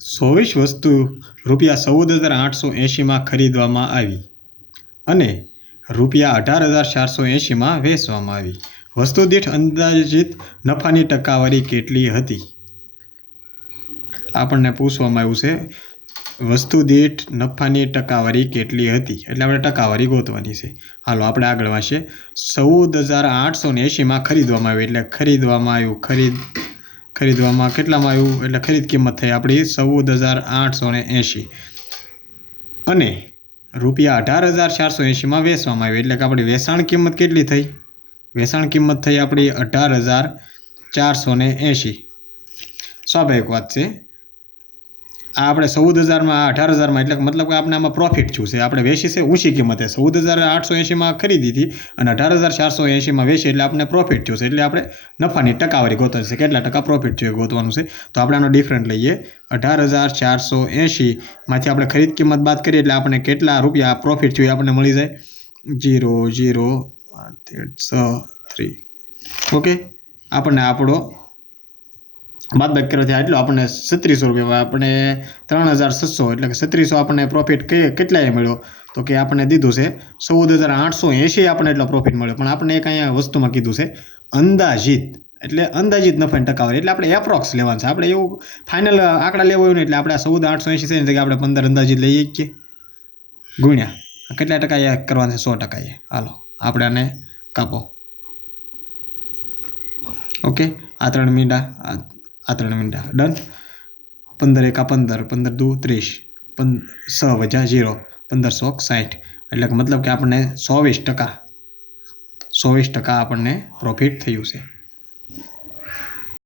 24 વસ્તુ ₹14,880 ખરીદવામાં આવી અને ₹18,480 વેચવામાં આવી. વસ્તુ દીઠ અંદાજિત નફાની ટકાવારી કેટલી હતી? આપણને પૂછવામાં આવ્યું છે વસ્તુ દીઠ નફાની ટકાવારી કેટલી હતી, એટલે આપણે ટકાવારી ગોતવાની છે. હાલો આપણે આગળ વાંચીએ. 14,880 ખરીદવામાં આવ્યું, એટલે ખરીદવામાં કેટલામાં આવ્યું, એટલે ખરીદ કિંમત થઈ આપણી 14,880 અને ₹18,480 વેચવામાં આવ્યું, એટલે કે આપણી વેચાણ કિંમત કેટલી થઈ? વેચાણ કિંમત થઈ આપણી 18,480. સ્વાભાવિક વાત છે. આ આપણે 14,000માં 18,000માં, એટલે મતલબ કે આપણે આમાં પ્રોફિટ થયું છે. આપણે વેચી છે ઊંચી કિંમતે 14,880 ખરીદી હતી અને 18,480 વેચી, એટલે આપણે પ્રોફિટ થયું છે. એટલે આપણે નફાની ટકાવારી ગોતવાની છે, કેટલા ટકા પ્રોફિટ થયું ગોતવાનું છે. તો આપણે આનો ડિફરન્ટ લઈએ. 18,480 માંથી આપણે ખરીદ કિંમત બાદ કરીએ એટલે આપણે કેટલા રૂપિયા પ્રોફિટ થયું આપણને મળી જાય 0,0,863. ઓકે, આપણને આપણો બાદબાકી કરવાથી એટલો આપણને 3600 રૂપિયા, આપણે 3,600, એટલે કે 3600 આપણને પ્રોફિટ કેટલાએ મળ્યો? તો કે આપણને દીધું છે 14,880 આપણને એટલો પ્રોફિટ મળ્યો. પણ આપણે એક અહીંયા વસ્તુમાં કીધું છે અંદાજિત, એટલે અંદાજિત નફાની ટકાવારી, એટલે આપણે એપ્રોક્સ લેવાનું છે. આપણે એવું ફાઇનલ આંકડા લેવો હોય ને, એટલે આપણે 14,880 છે ને કે આપણે 15 અંદાજિત લઈએ કે ગુણ્યા કેટલા ટકા એ કરવાનું છે? 100%. હાલો આપણે આને કાપો. ઓકે, આ 3 મીંડા, આ 3 મીંડા ડન. 15 એકા 15, 15 દુ 30, 6 વજા 0, 1560. એટલે કે મતલબ કે આપણને 24% આપણને પ્રોફિટ થયું છે.